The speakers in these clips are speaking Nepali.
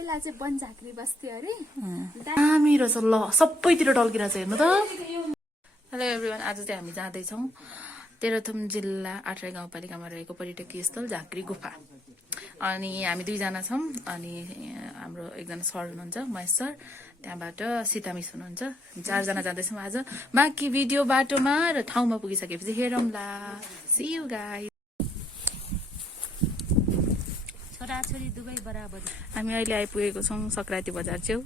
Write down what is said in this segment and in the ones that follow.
पहिला चाहिँ वन झाँक्री बस्थ्यो अरे दामी रहेछ ल सबैतिर टल्किरहेछ हेर्नु त हेलो एभ्रिवान आज चाहिँ हामी जाँदैछौँ तेह्रथुम जिल्ला आठराई गाउँपालिकामा रहेको पर्यटकीय स्थल झाँक्री गुफा अनि हामी दुईजना छौँ अनि हाम्रो एकजना सर हुनुहुन्छ महेश सर त्यहाँबाट सीता मिस हुनुहुन्छ चारजना जाँदैछौँ आज बाँकी भिडियो बाटोमा र ठाउँमा पुगिसकेपछि हेरौँला सी यू गाइस छोराछोरी दुवै बराबर हामी अहिले आइपुगेको छौँ सङ्क्रान्ति बजार छेउ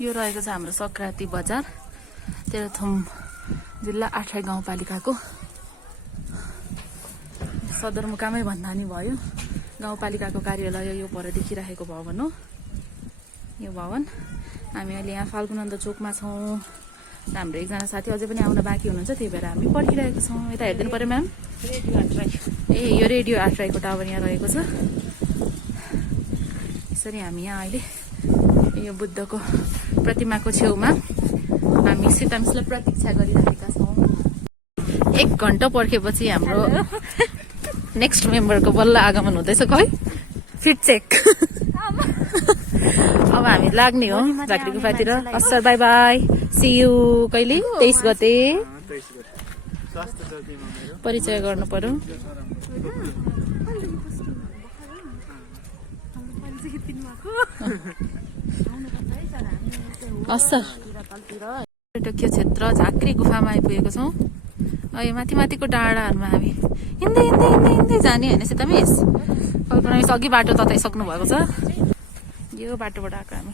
यो रहेको छ हाम्रो सङ्क्रान्ति बजार तेह्रथुम जिल्ला आठराई गाउँपालिकाको सदरमुकामै भन्दा नि भयो गाउँपालिकाको कार्यालय यो पर देखिरहेको भवन हो यो भवन हामी अहिले यहाँ फाल्गुनन्द चोकमा छौँ हाम्रो एकजना साथी अझै पनि आउन बाँकी हुनुहुन्छ त्यही भएर हामी पर्खिरहेको छौँ यता हेरिदिनु पर्यो म्याम रेडियो आठराई ए यो रेडियो आठराईको टावर यहाँ रहेको छ यसरी हामी यहाँ अहिले यो बुद्धको प्रतिमाको छेउमा हामी सीता मिसलाई प्रतीक्षा गरिरहेका छौँ 1 घण्टा पर्खेपछि हाम्रो नेक्स्ट मेम्बरको बल्ल आगमन हुँदैछ खै फिट चेक अब हामी लाग्ने हो झाँक्री गुफातिर असर बाई बाई सी यू कहिले 23 गते परिचय गर्नु पर्यो असर पर्यटकीय क्षेत्र झाँक्री गुफामा आइपुगेको छौँ अहिले माथि माथिको डाँडाहरूमा हामी हिँड्दै हिँड्दै हिँड्दै हिँड्दै जाने होइन सीता मिस कल्पना मिस अघि बाटो तताइसक्नु भएको छ यो बाटोबाट आएको हामी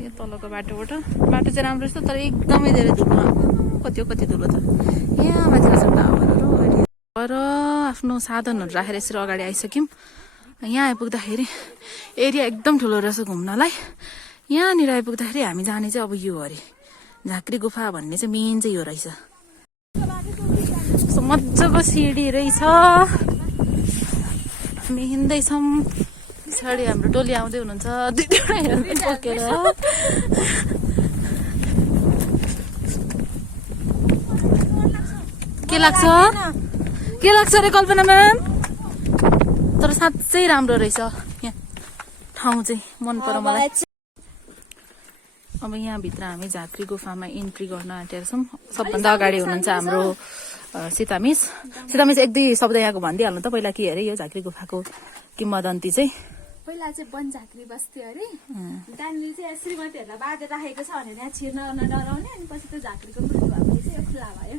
यो तलको बाटोबाट बाटो चाहिँ राम्रो छ तर एकदमै धेरै धुलो कति धुलो छ यहाँ माथि रहेछ टावरहरू तर आफ्नो साधनहरू राखेर यसरी अगाडि आइसक्यौँ यहाँ आइपुग्दाखेरि एरिया एकदम ठुलो रहेछ घुम्नलाई यहाँनिर आइपुग्दाखेरि हामी जाने चाहिँ अब यो अरे झाँक्री गुफा भन्ने चाहिँ मेन चाहिँ यो रहेछ मजाको सिडी रहेछ हामी हिँड्दैछौँ पछाडि हाम्रो टोली आउँदै हुनुहुन्छ दुईवटा हेलमेट बोकेर के लाग्छ अरे कल्पना म्याम तर साँच्चै राम्रो रहेछ यहाँ ठाउँ चाहिँ मन पर्यो मलाई अब यहाँभित्र हामी झाँक्री गुफामा इन्ट्री गर्न आँटेर छौँ सबभन्दा अगाडि हुनुहुन्छ हाम्रो सीता मिस एक दुई शब्द यहाँको भनिदिइहाल्नु त पहिला के अरे यो झाँक्री गुफाको किम्वदन्ती चाहिँ पहिला चाहिँ वन झाँक्री बस्थ्यो अरे त्यहाँनिर चाहिँ श्रीमतीहरूलाई बाँधेर राखेको छ भनेर यहाँ छिर्न नडराउने अनि पछि त्यो झाँक्रीको मृत्यु भएपछि चाहिँ यो खुला भयो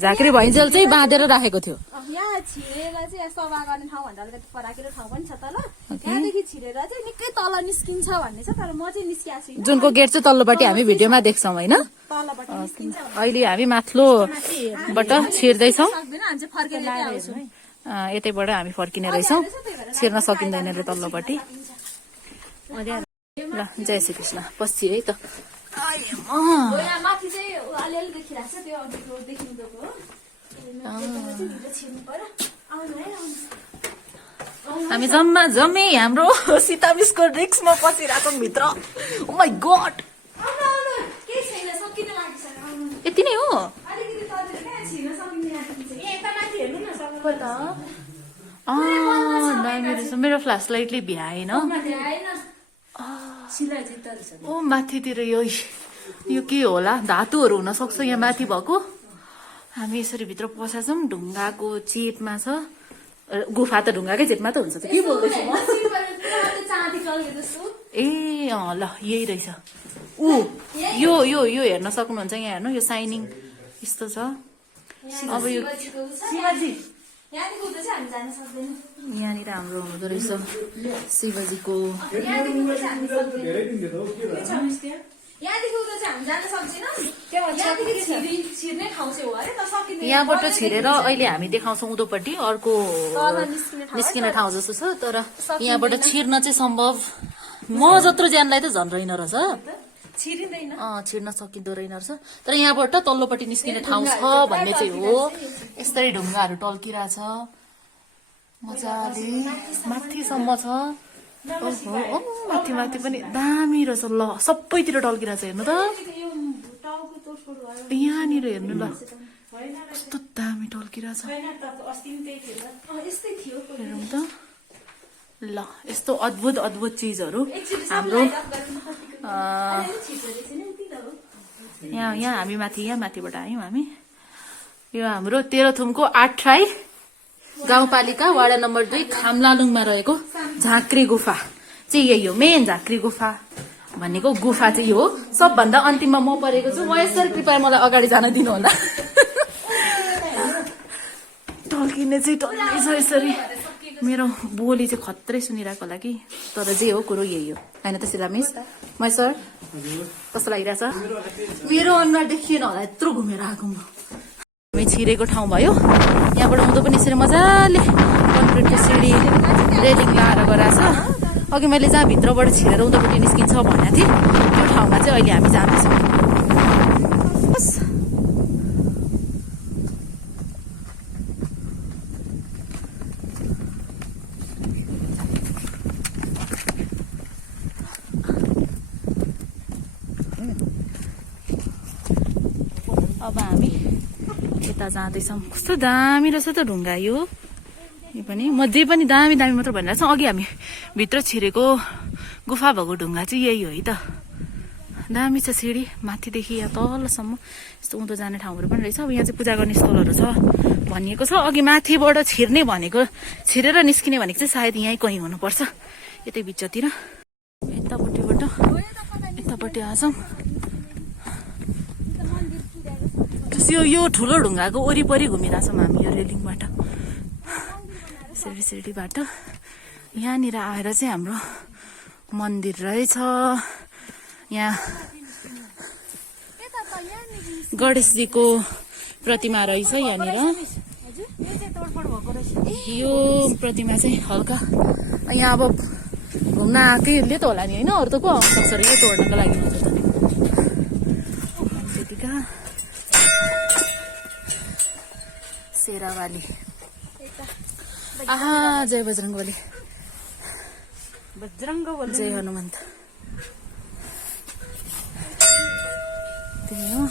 झाँक्री भैन्जेल चाहिँ बाँधेर राखेको थियो यहाँ छिरेर चाहिँ सभा गर्ने ठाउँ भन्दा अलिकति फराकिलो ठाउँ पनि छ तल त्यहाँदेखि छिरेर चाहिँ निकै तल निस्किन्छ भन्ने छ तर म चाहिँ निस्किएको छु जुनको गेट चाहिँ तल्लोपट्टि हामी भिडियोमा देख्छौँ होइन अहिले हामी माथिल्लोबाट छिर्दैछौँ यतैबाट हामी फर्किने रहेछौँ छिर्न सकिँदैन रे तल्लोपट्टि ल जय श्री कृष्ण पछि है त हामी जम्मै हाम्रो सीता मिसको रिक्समा पसिरहेको भित्र ओ माय गॉड यति नै हो मेरो फ्ल्यास लाइटले भ्याएन ओ माथितिर यो के होला धातुहरू हुन सक्छ यहाँ माथि भएको हामी यसरी भित्र पसेका छौँ ढुङ्गाको चेपमा छ गुफा त ढुङ्गाकै चेपमा त हुन्छ त के बोल्दैछु म ए ल यही रहेछ यो हेर्न सक्नुहुन्छ यहाँ हेर्नु यो साइनिङ यस्तो छ अब यो यहाँनिर हाम्रो हुँदो रहेछ शिवजीको यहाँबाट छिरेर अहिले हामी देखाउँछौँ उँधोपट्टि अर्को निस्किने ठाउँ जस्तो छ तर यहाँबाट छिर्न चाहिँ सम्भव म जत्रो ज्यानलाई त झन् रहेन रहेछ छिर्न सकिँदो रहेन रहेछ तर यहाँबाट तल्लोपट्टि निस्किने ठाउँ छ भन्ने चाहिँ हो यस्तै ढुङ्गाहरू टल्किरहेछ मजाले माथिसम्म छ माथि पनि दामी रहेछ ल सबैतिर टल्किरहेछ हेर्नु त यहाँनिर हेर्नु ल कस्तो दामी टल्किरहेछ हेरौँ त ल यस्तो अद्भुत अद्भुत चिजहरू हाम्रो यहाँ हामी यहाँ माथिबाट आयौँ हामी। यो हाम्रो तेह्रथुमको 8 राई गाउँपालिका वडा नम्बर 2 खामलालुङमा रहेको झाँक्री गुफा चाहिँ यही हो। मेन झाँक्री गुफा भनेको गुफा चाहिँ यो हो। सबभन्दा अन्तिममा म परेको छु। यसरी कृपया मलाई अगाडि जान दिनु होला। टल्किने चाहिँ टल्कै छ यसरी। मेरो बोली चाहिँ खत्रै सुनिरहेको होला कि, तर जे हो कुरो यही हो होइन त सिला मिस? मै सर कस्तो लागिरहेछ? मेरो अनुहार देखिएन होला यत्रो घुमेर आएको म। हामी छिरेको ठाउँ भयो। यहाँबाट उँधो पनि यसरी मजाले कन्क्रिटको सिडी रेलिङ लगाएर गराएको छ। अघि मैले जहाँ भित्रबाट छिरेर उँधोपट्टि निस्किन्छ भनेको थिएँ त्यो ठाउँमा चाहिँ अहिले हामी जाँदैछौँ। बस अब हामी यता जाँदैछौँ। कस्तो दामी रहेछ त ढुङ्गा यो पनि। म जे पनि दामी दामी मात्र भनिरहेको छु। अघि हामी भित्र छिरेको गुफा भएको ढुङ्गा चाहिँ यही हो है त। दामी छ सिडी माथिदेखि यहाँ तलसम्म। यस्तो उँधो जाने ठाउँहरू पनि रहेछ। अब यहाँ चाहिँ पूजा गर्ने स्थलहरू छ भनिएको छ। अघि माथिबाट छिर्ने भनेको, छिरेर निस्किने भनेको चाहिँ सायद यहीँ कहीँ हुनुपर्छ, यतै बिचतिर। यतापट्टि आछौँ। यो ठुलो ढुङ्गाको वरिपरि घुमिरहेछौँ हामी यो रेलिङबाट, सिडीबाट। यहाँनिर आएर चाहिँ हाम्रो मन्दिर रहेछ। यहाँ गणेशजीको प्रतिमा रहेछ यहाँनिर। यो प्रतिमा चाहिँ हल्का यहाँ अब घुम्न आएकैले त होला नि होइन, अरू त को आउनु सक्छ र यो तोड्नको लागि हुन्छ त। त्यतिका शेरावाली। आहा जय बजरङ्गबली, जय हनुमन्त। त्यही हो।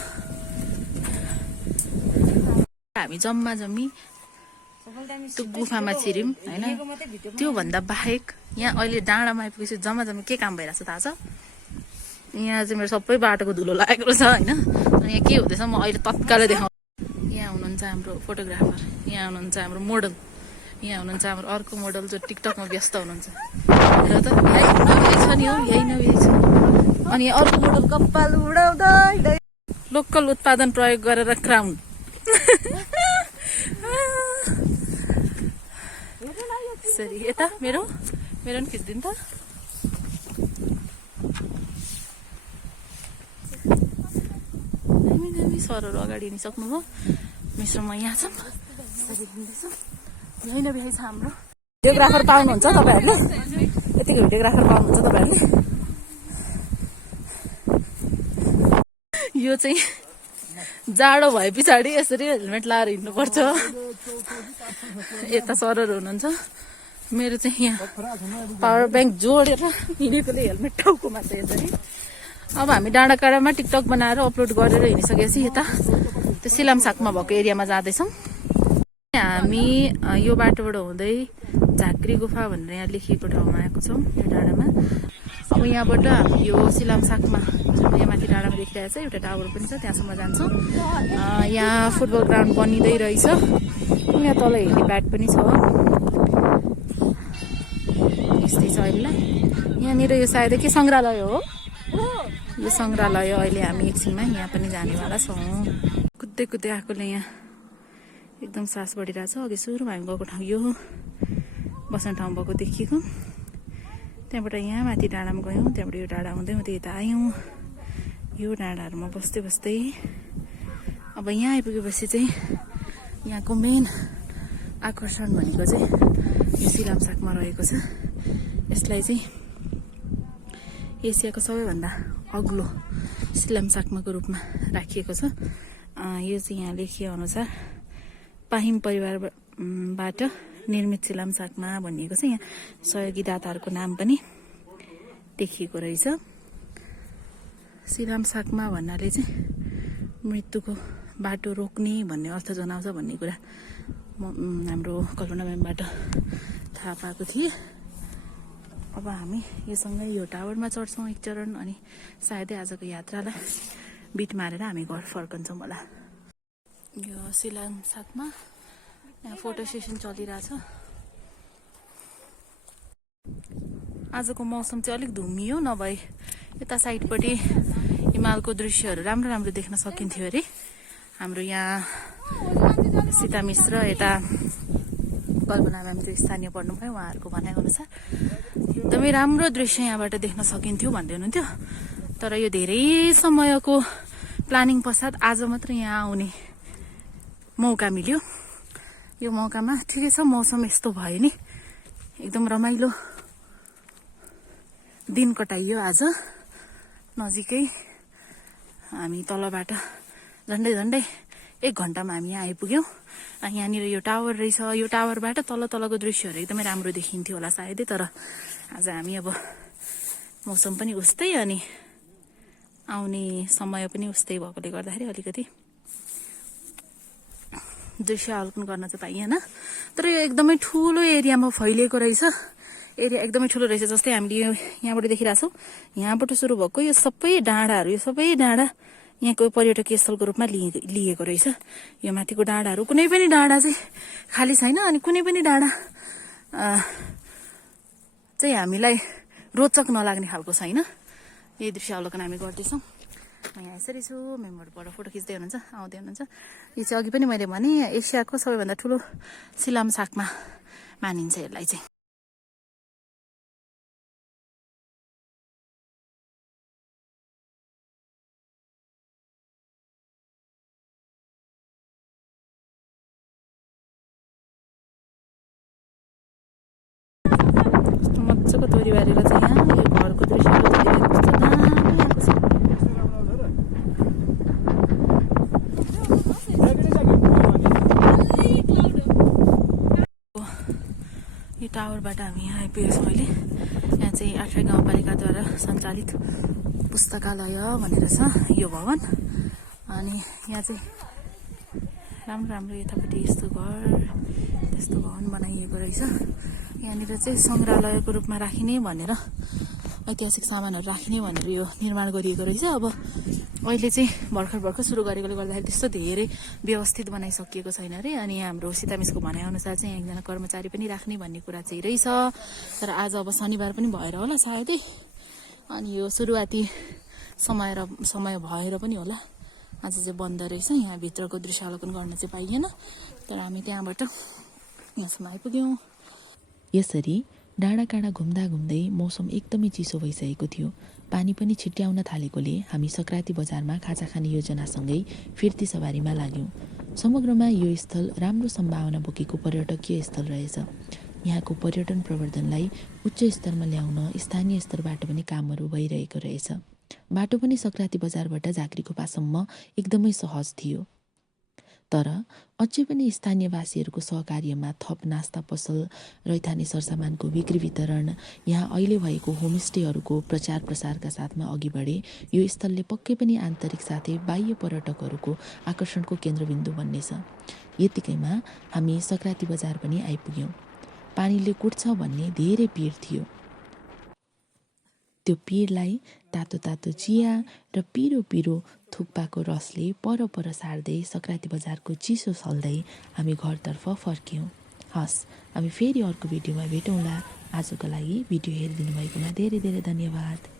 हामी जम्मा जम्मी त्यो गुफामा छिर्यौँ होइन। त्योभन्दा बाहेक यहाँ अहिले डाँडामा आइपुगेपछि जम्मा जम्मी के काम भइरहेको छ थाहा छ? यहाँ चाहिँ मेरो सबै बाटोको धुलो लागेको छ होइन। अनि यहाँ के हुँदैछ म अहिले तत्कालै देखाउँछु। यहाँ हुनुहुन्छ हाम्रो फोटोग्राफर, यहाँ हुनुहुन्छ हाम्रो मोडल, यहाँ हुनुहुन्छ हाम्रो अर्को मोडल जो टिकटकमा व्यस्त हुनुहुन्छ। र त यही छ नि हो, यही नभ्याइ छ। अनि अर्को मोडल कपाल उडाउँदै लोकल उत्पादन प्रयोग गरेर क्राउन। सरी यता मेरो पनि खिच्दिनु त। दामी सरहरू अगाडि हिँडिसक्नुभयो। मिश्रमा यहाँ छौँ, यही नै भ्याइ छ हाम्रो। भिडियोग्राफर पाउनुहुन्छ तपाईँहरूले, यतिको भिडियोग्राफर पाउनुहुन्छ तपाईँहरूले। यो चाहिँ जाडो भए पछाडि यसरी हेलमेट लाएर हिँड्नुपर्छ। यता सरहरू हुनुहुन्छ। मेरो चाहिँ यहाँ पावर ब्याङ्क जोडेर हिँडेकोले हेलमेट टाउकोमा चाहिँ यसरी। अब हामी डाँडाकाँडामा टिकटक बनाएर अपलोड गरेर हिँडिसकेपछि यता त्यो सिलामसाकमा भएको एरियामा जाँदैछौँ। हामी यो बाटोबाट हुँदै झाँक्री गुफा भनेर यहाँ लेखिएको ठाउँमा आएको छौँ यो डाँडामा। अब यहाँबाट हामी यो सिलामसाकमा जुन यहाँ माथि डाँडामा देखिरहेको छ एउटा टावर पनि छ, त्यहाँसम्म जान्छौँ। यहाँ फुटबल ग्राउन्ड बनिँदै रहेछ। यहाँ तल हेलिप्याड पनि छ। यस्तै छ अहिले। यहाँनिर यो सायद के सङ्ग्रहालय हो? यो सङ्ग्रहालय अहिले हामी एकछिनमा यहाँ पनि जानेवाला छौँ। कुद्दै कुद्दै आएकोले यहाँ एकदम सास बढिरहेछ। अघि सुरुमा हामी गएको ठाउँ यो बस्ने ठाउँ भएको देखिएको। त्यहाँबाट यहाँ माथि डाँडामा गयौँ, त्यहाँबाट यो डाँडा हुँदै हुँदै यता आयौँ। यो डाँडाहरूमा बस्दै बस्दै अब यहाँ आइपुगेपछि चाहिँ यहाँको मेन आकर्षण भनेको चाहिँ यो सिलामसाकमा रहेको छ। यसलाई चाहिँ एसियाको सबैभन्दा अग्लो सिलामसाकमाको रूपमा राखिएको छ। यो चाहिँ यहाँ लेखिए अनुसार पाहिम परिवारबाट निर्मित सिलामसाकमा भनिएको छ। यहाँ सहयोगी दाताहरूको नाम पनि देखिएको रहेछ। सिलामसाकमा भन्नाले चाहिँ मृत्युको बाटो रोक्ने भन्ने अर्थ जनाउँछ भन्ने कुरा हाम्रो कल्पना म्यामबाट थाहा पाएको थिएँ। अब हामी योसँगै यो टावरमा चढ्छौँ एक चरण अनि सायदै आजको यात्रालाई बिट मारेर हामी घर फर्कन्छौँ होला। यो सिलाङसाकमा यहाँ फोटो सेसन चलिरहेछ। आजको मौसम चाहिँ अलिक धुम्मियो, नभए यता साइडपट्टि हिमालको दृश्यहरू राम्रो राम्रो देख्न सकिन्थ्यो अरे। हाम्रो यहाँ सीता मिस र यता कल्पना म्याम जो स्थानीय पढ्नुभयो उहाँहरूको भनाइअनुसार एकदमै राम्रो दृश्य यहाँबाट देख्न सकिन्थ्यो भन्दै हुनुहुन्थ्यो। तर यो धेरै समयको प्लानिङ पश्चात आज मात्र यहाँ आउने मौका मिल्यो। यो मौकामा ठिकै छ, मौसम यस्तो भयो नि, एकदम रमाइलो दिन कटाइयो आज। नजिकै हामी तलबाट झन्डै झन्डै 1 घन्टामा हामी यहाँ आइपुग्यौँ। यहाँनिर यो टावर रहेछ, यो टावरबाट तलको दृश्यहरू एकदमै राम्रो देखिन्थ्यो होला सायदै। तर आज हामी अब मौसम पनि उस्तै अनि आउने समय पनि उस्तै भएकोले गर्दाखेरि अलिकति दृश्य अवलोकन गर्न चाहिँ पाइएन। तर यो एकदमै ठुलो एरियामा फैलिएको रहेछ, एरिया एकदमै ठुलो रहेछ। जस्तै हामीले यो यहाँबाट देखिरहेछौँ, यहाँबाट सुरु भएको यो सबै डाँडाहरू, यो सबै डाँडा यहाँको पर्यटकीय स्थलको रूपमा लिएको रहेछ। यो माथिको डाँडाहरू, कुनै पनि डाँडा चाहिँ खाली छैन अनि कुनै पनि डाँडा चाहिँ हामीलाई रोचक नलाग्ने खालको छैन। यही दृश्य अवलोकन हामी गर्दैछौँ। म यहाँ यसरी छु, मेम्बरबाट फोटो खिच्दै हुनुहुन्छ, आउँदै हुनुहुन्छ। यो चाहिँ अघि पनि मैले भने एसियाको सबैभन्दा ठुलो सिलामसाकमा मानिन्छ यसलाई चाहिँ। मजाको तोरी बारेर चाहिँ यहाँ यो घरको दृश्यहरू चाहिँ देखेको कस्तो दामी आएको छ। यो टावरबाट हामी यहाँ आइपुगेको छौँ अहिले। यहाँ चाहिँ 8 गाउँपालिकाद्वारा सञ्चालित पुस्तकालय भनेर छ यो भवन। अनि यहाँ चाहिँ राम्रो राम्रो यतापट्टि यस्तो घर त्यस्तो भवन बनाइएको रहेछ। यहाँनिर चाहिँ सङ्ग्रहालयको रूपमा राखिने भनेर, ऐतिहासिक सामानहरू राखिने भनेर यो निर्माण गरिएको रहेछ। अब अहिले चाहिँ भर्खर सुरु गरेकोले गर्दाखेरि त्यस्तो धेरै व्यवस्थित बनाइसकिएको छैन अरे। अनि हाम्रो सीता मिसको भनाइअनुसार चाहिँ यहाँ एकजना कर्मचारी पनि राख्ने भन्ने कुरा चाहिँ रहेछ। तर आज अब शनिबार पनि भएर होला सायदै, अनि यो सुरुवाती समय भएर पनि होला आज चाहिँ बन्द रहेछ। यहाँ भित्रको दृश्य अवलोकन गर्न चाहिँ पाइएन। तर हामी त्यहाँबाट यहाँसम्म आइपुग्यौँ। यसरी डाँडाकाँडा घुम्दा घुम्दै मौसम एकदमै चिसो भइसकेको थियो। पानी पनि छिट्याउन थालेकोले हामी सङ्क्रान्ति बजारमा खाजा खाने योजनासँगै फिर्ती सवारीमा लाग्यौँ। समग्रमा यो स्थल राम्रो सम्भावना बोकेको पर्यटकीय स्थल रहेछ। यहाँको पर्यटन प्रवर्धनलाई उच्च स्तरमा ल्याउन स्थानीय स्तरबाट पनि कामहरू भइरहेको रहेछ। बाटो पनि सङ्क्रान्ति बजारबाट झाँक्रीगुफासम्म एकदमै सहज थियो। तर अझै पनि स्थानीयवासीहरूको सहकार्यमा थप नास्ता पसल, रैथाने सरसामानको बिक्री वितरण, यहाँ अहिले भएको होमस्टेहरूको प्रचार प्रसारका साथमा अघि बढे यो स्थलले पक्कै पनि आन्तरिक साथै बाह्य पर्यटकहरूको आकर्षणको केन्द्रबिन्दु बन्नेछ। यतिकैमा हामी सङ्क्रान्ति बजार पनि आइपुग्यौँ। पानीले कुट्छ भन्ने धेरै पिर थियो। त्यो पिरलाई तातो तातो चिया र पिरो पिरो थुक्पाको रसले पर सार्दै सङ्क्रान्ति बजारको चिसो सल्दै हामी घरतर्फ फर्क्यौँ। हस्, हामी फेरि अर्को भिडियोमा भेटौँला। आजको लागि भिडियो हेरिदिनु भएकोमा धेरै धेरै धन्यवाद।